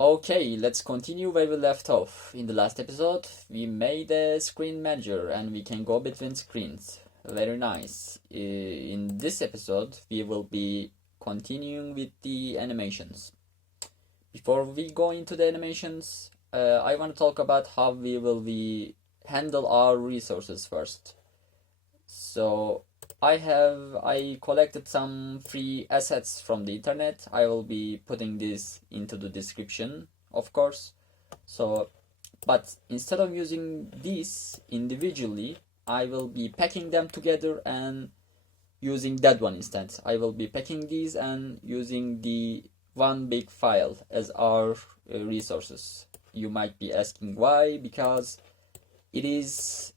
Okay, let's continue where we left off. In the last episode, we made a screen manager and we can go between screens. Very nice. In this episode, we will be continuing with the animations. Before we go into the animations, I want to talk about how we will handle our resources first. So I collected some free assets from the internet. I will be putting this into the description, of course. So, but instead of using these individually, I will be packing them together and using that one instead. I will be packing these and using the one big file as our resources. You might be asking why, because it is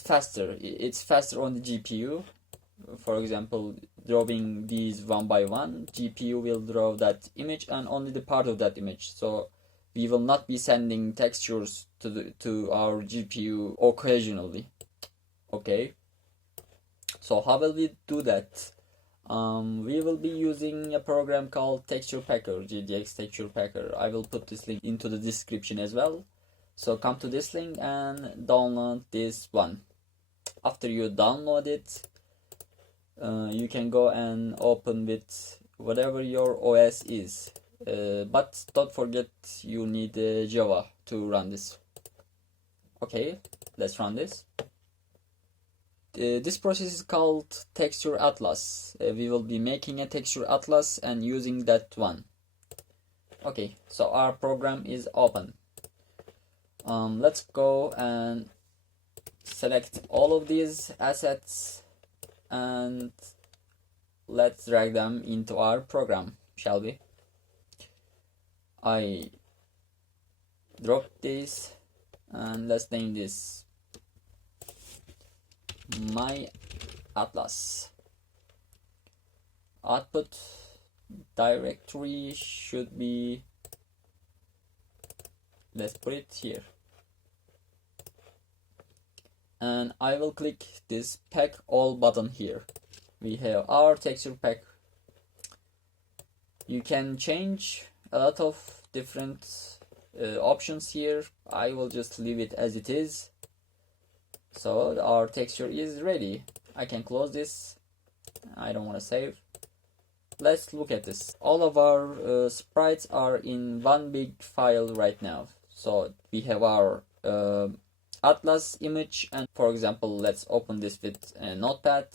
faster. It's faster on the GPU. For example, drawing these one by one, GPU will draw that image and only the part of that image. So we will not be sending textures to our GPU occasionally. Okay. So how will we do that? We will be using a program called Texture Packer, GDX Texture Packer. I will put this link into the description as well. So come to this link and download this one. After you download it, you can go and open with whatever your OS is. But don't forget you need Java to run this. Okay, let's run this. This process is called Texture Atlas. We will be making a Texture Atlas and using that one. Okay, so our program is open. Let's go and select all of these assets and let's drag them into our program, shall we? I dropped this and let's name this my atlas. Output directory should be, let's put it here. And I will click this pack all button here. We have our texture pack. You can change a lot of different options here. I will just leave it as it is. So our texture is ready. I can close this. I don't want to save. Let's look at this. All of our sprites are in one big file right now. So we have our atlas image, and for example, let's open this with a notepad,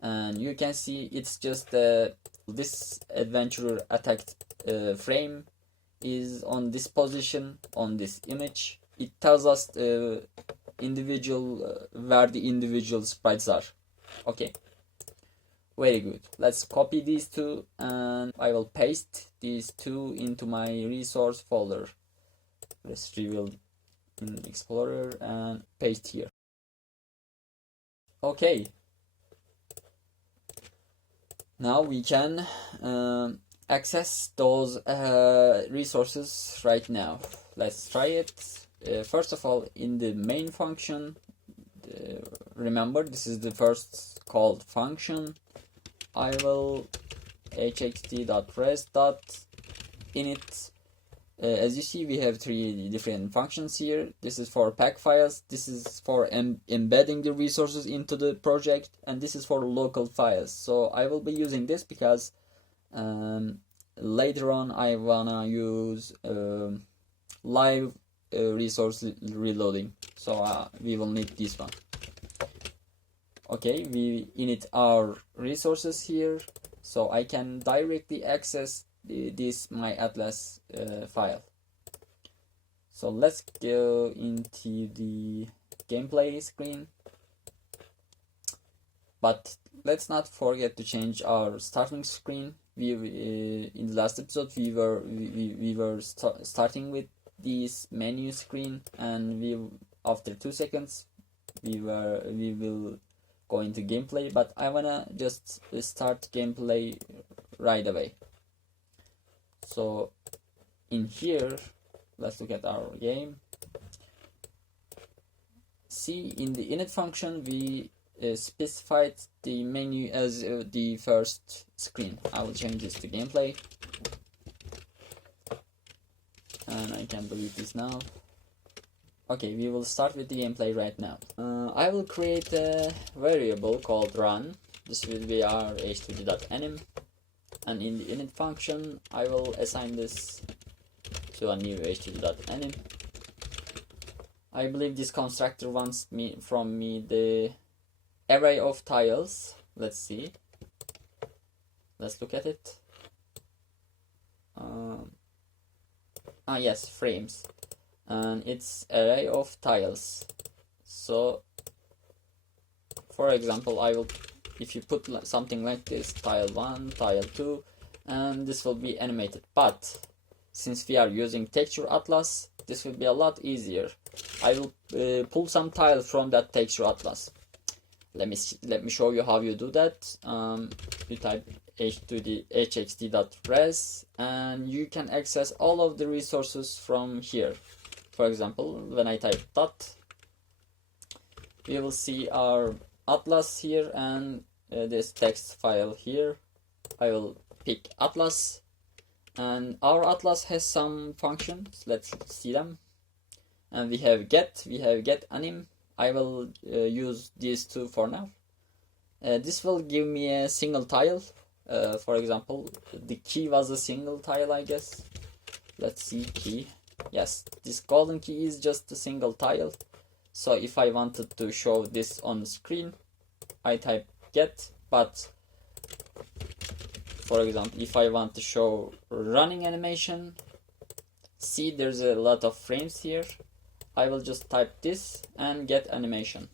and you can see it's just this adventurer attacked frame is on this position on this image. It tells us individual where the individual sprites are. Okay, very good. Let's copy these two and I will paste these two into my resource folder. Let's reveal in Explorer and paste here. Okay, now we can access those resources right now. Let's try it. First of all, in the main function, remember this is the first called function. I will hxt.res.init. As you see, we have three different functions here. This is for pack files, this is for embedding the resources into the project, and this is for local files. So I will be using this because later on I wanna use live resource reloading. So we will need this one. Okay, we init our resources here, so I can directly access this my atlas file. So let's go into the gameplay screen, but let's not forget to change our starting screen. We in the last episode we were starting with this menu screen, and after 2 seconds we will go into gameplay, but I wanna just start gameplay right away. So in here, let's look at our game. See, in the init function we specified the menu as the first screen. I will change this to gameplay. and I can delete this now. Okay, we will start with the gameplay right now. I will create a variable called run. This will be our h2d.anim, and in the init function I will assign this to a new h2d.anim. I believe this constructor wants from me the array of tiles. Let's see. Let's look at it. Yes, frames, and it's array of tiles. So for example, if you put something like this, tile 1, tile 2, and this will be animated. But since we are using texture atlas, this will be a lot easier. I will pull some tiles from that texture atlas. Let me show you how you do that. You type hxd.res, and you can access all of the resources from here. For example, when I type dot, we will see our atlas here and this text file here. I will pick atlas, and our atlas has some functions. Let's see them. And we have get anim. I will use these two for now. This will give me a single tile. For example, the key was a single tile, I guess. Let's see, key. Yes, this golden key is just a single tile. So if I wanted to show this on screen, I type get. But for example, if I want to show running animation, see there's a lot of frames here. I will just type this and get animation.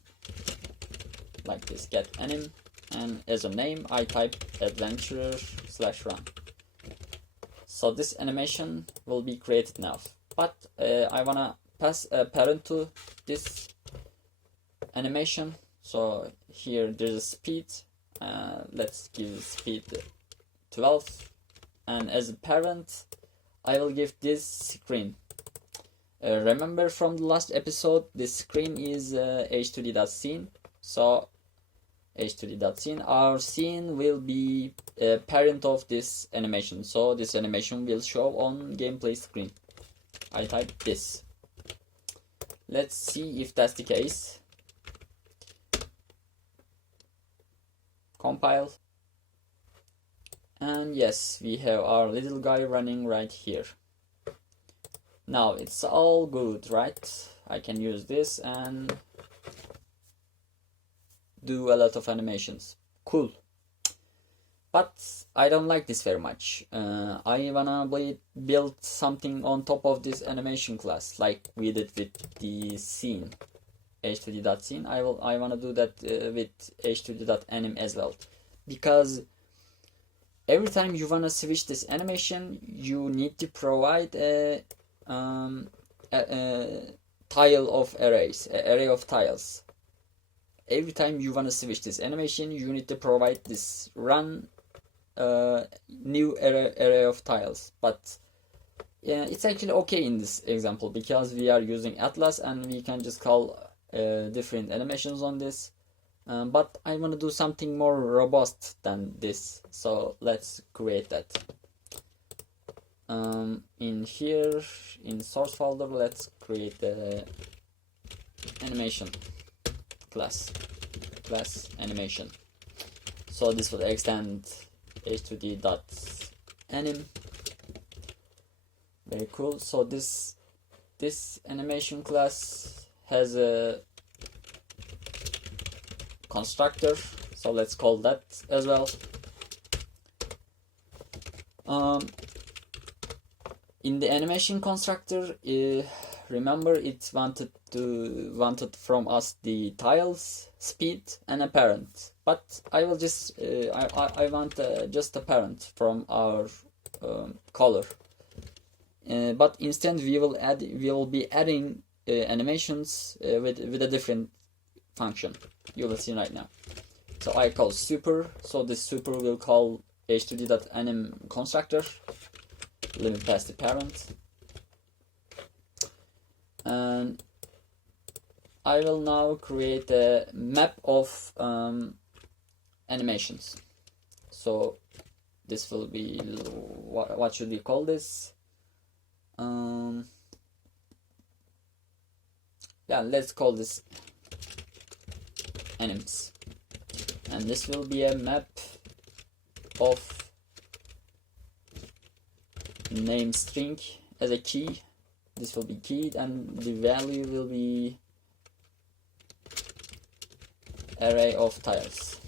Like this, get anim. And as a name, I type adventurer/run. So this animation will be created now. But I wanna pass a parent to this animation. So here there's a speed. Let's give speed 12. And as a parent, I will give this screen. Remember from the last episode, this screen is h2d.scene. So h2d.scene, our scene will be a parent of this animation. So this animation will show on gameplay screen. I type this. Let's see if that's the case. Compile. And yes, we have our little guy running right here. Now it's all good, right? I can use this and do a lot of animations. Cool. But I don't like this very much. I wanna build something on top of this animation class, like we did with the scene, h2d.scene. I wanna do that with h2d.anim as well, because every time you wanna switch this animation, you need to provide a tile of arrays, an array of tiles. Every time you want to switch this animation, you need to provide this run new array of tiles. But yeah, it's actually okay in this example because we are using atlas and we can just call different animations on this. But I want to do something more robust than this, so let's create that. In here, in source folder, let's create the animation class animation. So this will extend h2d.anim. Very cool. So this animation class has a constructor, so let's call that as well. In the animation constructor, remember it wanted from us the tiles, speed, and a parent. But I will just I want just a parent from our color. But instead we will be adding animations with a different function. You will see right now. So I call super. So this super will call h2d.anim constructor. Let me pass the parent, and I will now create a map of animations. So this will be, what should we call this? yeah, let's call this animes, and this will be a map of name string as a key. This will be keyed, and the value will be array of tiles.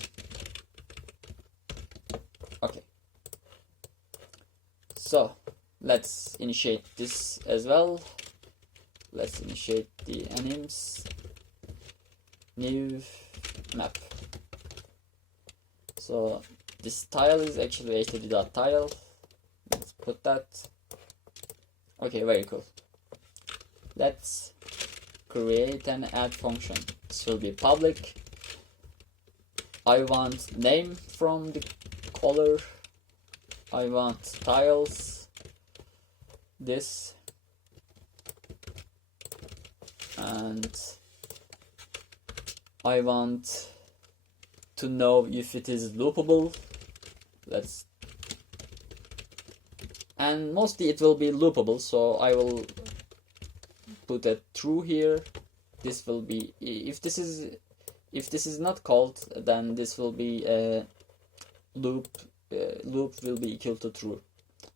Okay, so let's initiate this as well. Let's initiate the animes new map. So this tile is actually http.tile. Let's put that. Okay, very cool. Let's create an add function. This will be public. I want name from the color. I want tiles. This. And I want to know if it is loopable. And mostly it will be loopable, so I will put a true here. This will be, if this is not called, then this will be a loop. Loop will be equal to true,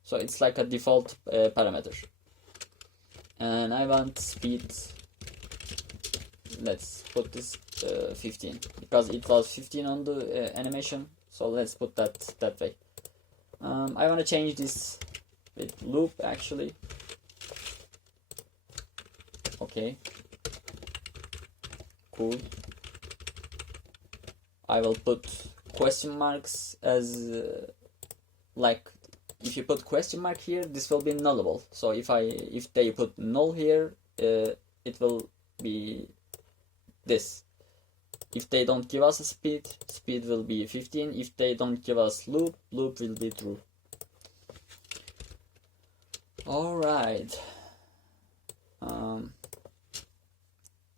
so it's like a default parameter. And I want speed. Let's put this 15 because it was 15 on the animation, so let's put that way. I want to change this with loop actually. Okay, cool. I will put question marks as like, if you put question mark here, this will be nullable. So if they put null here, it will be this. If they don't give us a speed will be 15. If they don't give us loop will be true. All right.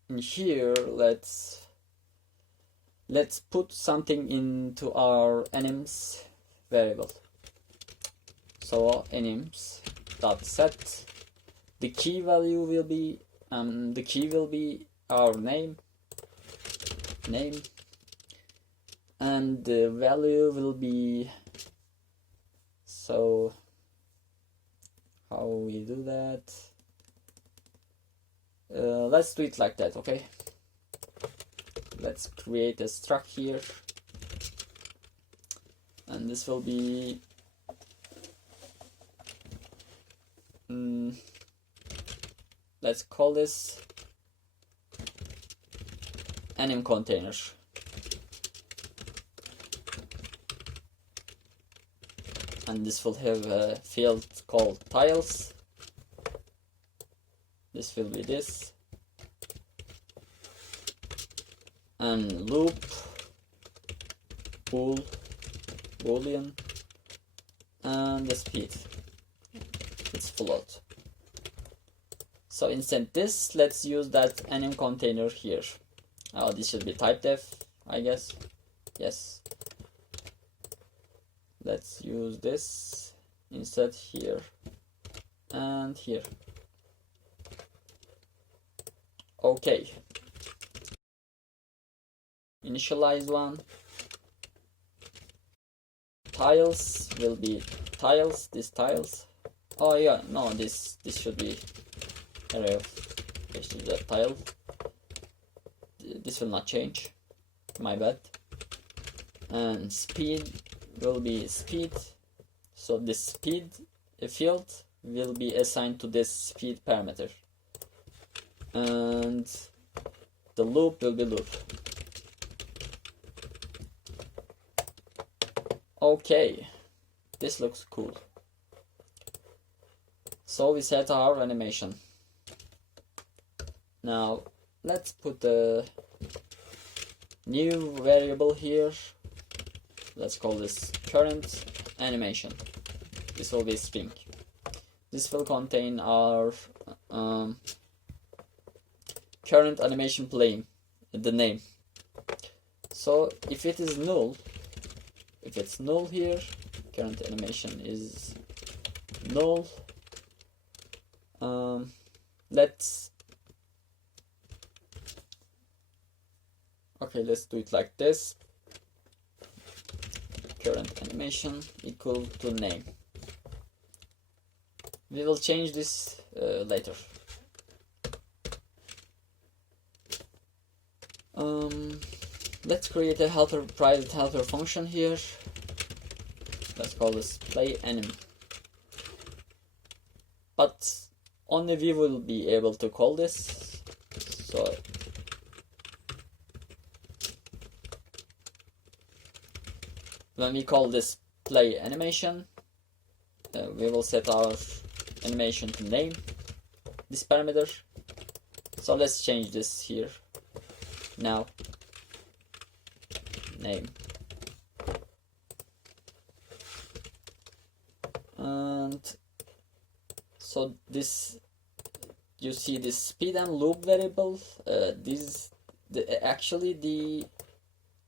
In here, let's put something into our animes variable. So animes dot set. The key value will be our name, and the value will be, so how we do that, let's do it like that. Okay, let's create a struct here, and this will be let's call this anim container. And this will have a field called tiles. This will be this. And loop, boolean, and the speed. It's float. So instead this, let's use that anim container here. Oh, this should be type def, I guess. Yes. Let's use this instead here and here. Okay. Initialize one. Tiles will be tiles, these tiles. Oh yeah, no, this should be array of HTTP tile. This will not change, my bad. And speed will be speed, so the speed field will be assigned to this speed parameter, and the loop will be loop. Okay, this looks cool. So we set our animation. Now let's put a new variable here. Let's call this current animation. This will be string. This will contain our current animation playing, the name. So if it is null, if it's null here, current animation is null. Let's Okay, let's do it like this. Current animation equal to name. We will change this later. Let's create a private helper function here. Let's call this play anim. But only we will be able to call this. So when we call this play animation, we will set our animation to name, this parameter. So let's change this here. Now, name. And so this, you see this speed and loop variable. Actually the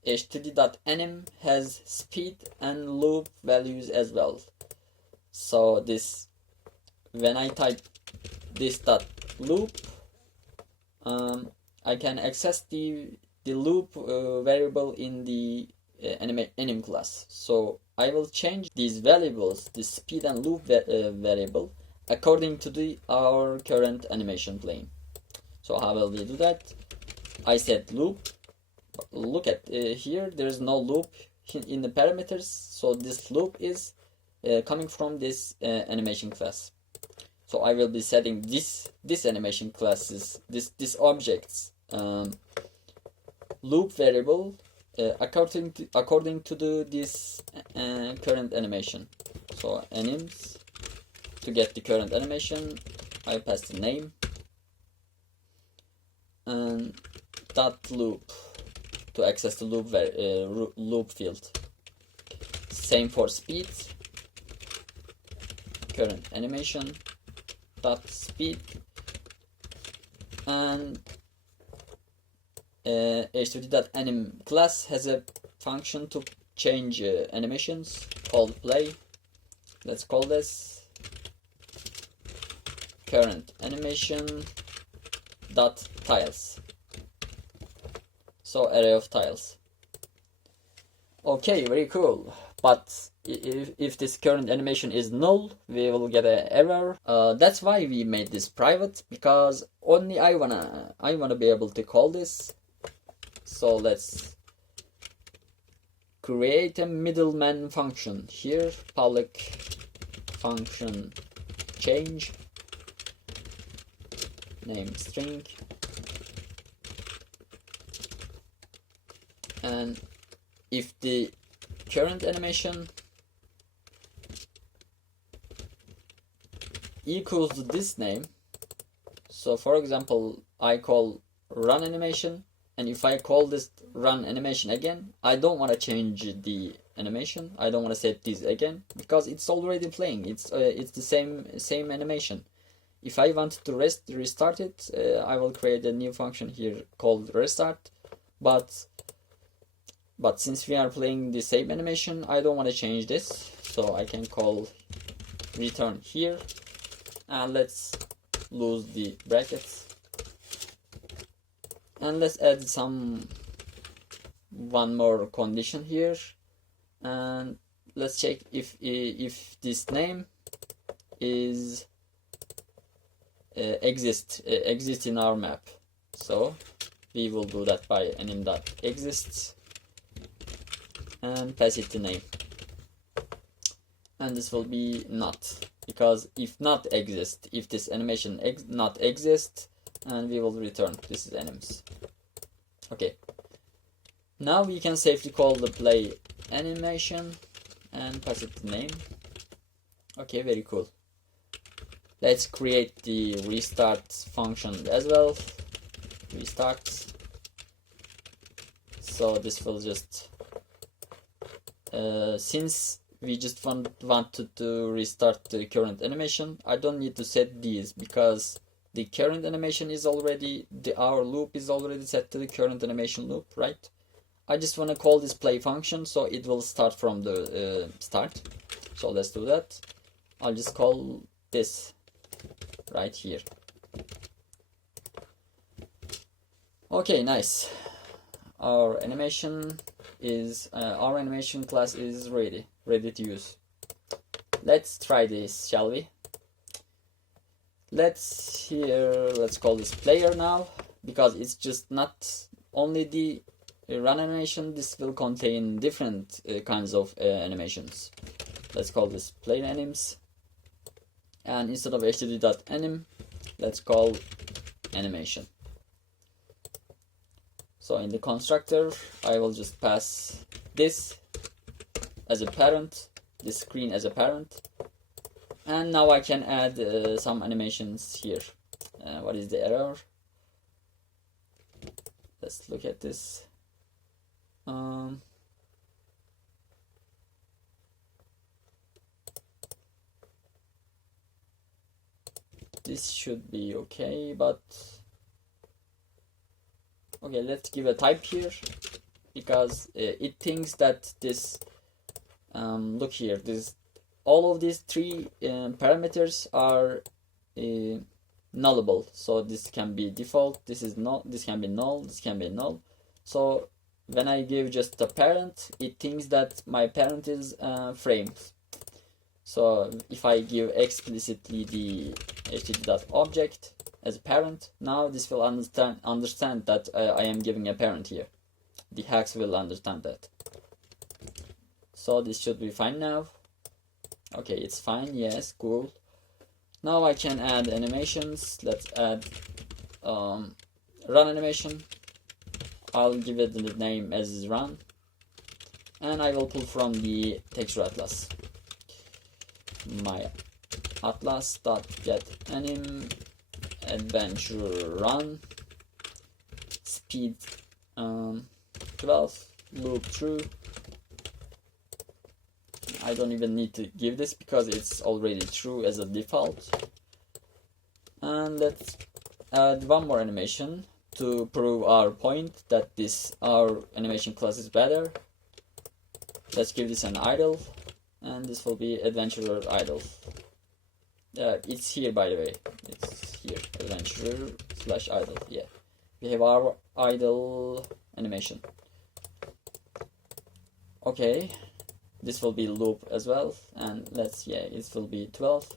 h3d.anim has speed and loop values as well. So this, when I type this dot loop, I can access the loop variable in the anim class. So I will change these variables, the speed and loop variable, according to our current animation plane. So how will we do that? I said loop. Look at here, there is no loop in the parameters, so this loop is coming from this animation class. So I will be setting this animation classes, this object's loop variable according to this current animation. So anims, to get the current animation, I pass the name and dot loop to access the loop field. Same for speed, current animation dot speed, and h3d.anim class has a function to change animations called play. Let's call this current animation dot tiles. So array of tiles. Okay, very cool. But if this current animation is null, we will get an error. That's why we made this private, because only I wanna be able to call this. So let's create a middleman function here. Public function change name string, and if the current animation equals to this name, so for example I call run animation, and if I call this run animation again, I don't want to change the animation, I don't want to set this again, because it's already playing, it's the same animation. If I want to restart it, I will create a new function here called restart, but since we are playing the same animation, I don't want to change this, so I can call return here, and let's lose the brackets, and let's add one more condition here, and let's check if this name is exist in our map. So we will do that by anim.exists and pass it the name, and this will be not, because if not exist, if this animation not exist, and we will return this is anims. Okay, now we can safely call the play animation and pass it the name. Okay, very cool. Let's create the restart function as well. Restart. So this will just since we just wanted to restart the current animation, I don't need to set these, because the current animation is already, our loop is already set to the current animation loop, right? I just want to call this play function, so it will start from the start. So let's do that. I'll just call this right here. Okay, nice. our animation is our animation class is ready to use. Let's try this, shall we? Let's call this player now, because it's just not only the run animation. This will contain different kinds of animations. Let's call this player animes, and instead of htd.anim, let's call animation. So in the constructor, I will just pass this as a parent, this screen as a parent, and now I can add some animations here. What is the error? Let's look at this. This should be okay, but okay, let's give a type here, because it thinks that this look here, all of these three parameters are nullable. So this can be default, this can be null, this can be null. So when I give just a parent, it thinks that my parent is frames. So if I give explicitly the htd.object as a parent, now this will understand that I am giving a parent here. The hacks will understand that. So this should be fine now. Okay, it's fine. Yes, cool. Now I can add animations. Let's add run animation. I'll give it the name as run, and I will pull from the texture atlas. My atlas.getAnim adventure run speed 12 loop through. I don't even need to give this because it's already true as a default. And let's add one more animation to prove our point that our animation class is better. Let's give this an idle, and this will be adventurer idle. It's here, by the way. It's here, adventurer / idle. Yeah, we have our idle animation. Okay, this will be loop as well, and it will be 12.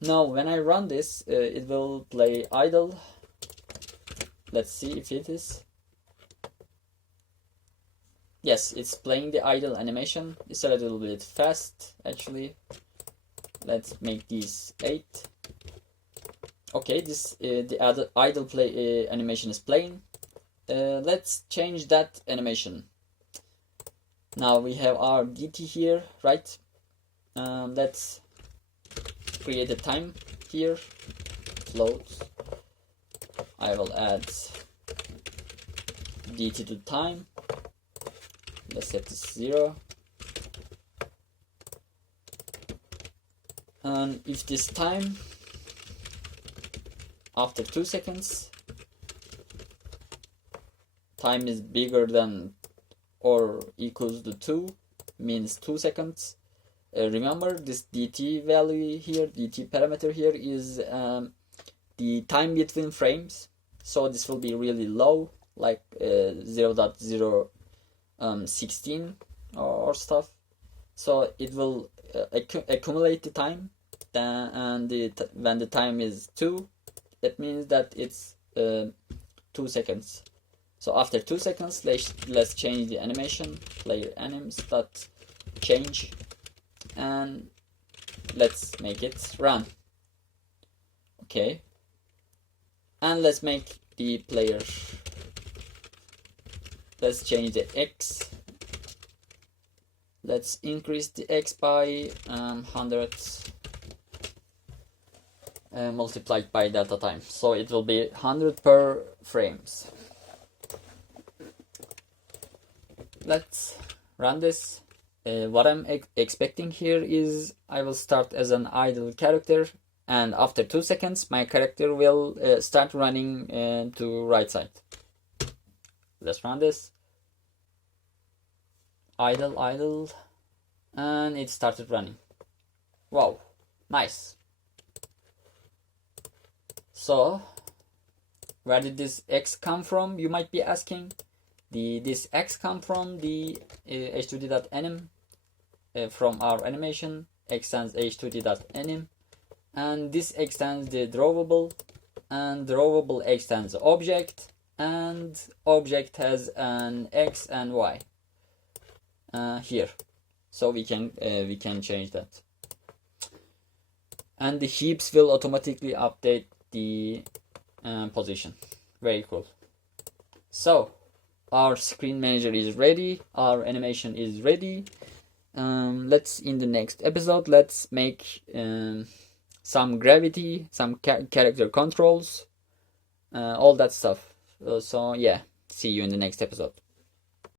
Now when I run this, it will play idle. Let's see if it is. Yes, it's playing the idle animation. It's a little bit fast, actually. Let's make these 8. Okay, the other idle play animation is playing. Let's change that animation. Now we have our DT here, right? Let's create a time here. Float. I will add DT to time. Let's set this 0. And if this time after 2 seconds time is bigger than or equals to 2, means 2 seconds. Remember this DT value here, DT parameter here is the time between frames. So this will be really low, like 0.016 or stuff. So it will accumulate the time, and when the time is 2, that means that it's 2 seconds. So after 2 seconds, let's change the animation, player animes dot change, and let's make it run. Okay, and let's make the player. Let's change the X. Let's increase the X by 100 multiplied by delta time. So it will be 100 per frames. Let's run this. What I'm expecting here is I will start as an idle character, and after 2 seconds my character will start running to right side. Let's run this. Idle, and it started running. Wow, nice. So where did this X come from, you might be asking? This X come from the h2d.anim from our animation, extends h2d.anim, and this extends the drawable, and drawable extends the object, and object has an X and Y here, so we can change that. And the heaps will automatically update the position. Very cool. So our screen manager is ready, our animation is ready. Let's in the next episode, let's make some gravity, some character controls, all that stuff. So yeah, see you in the next episode.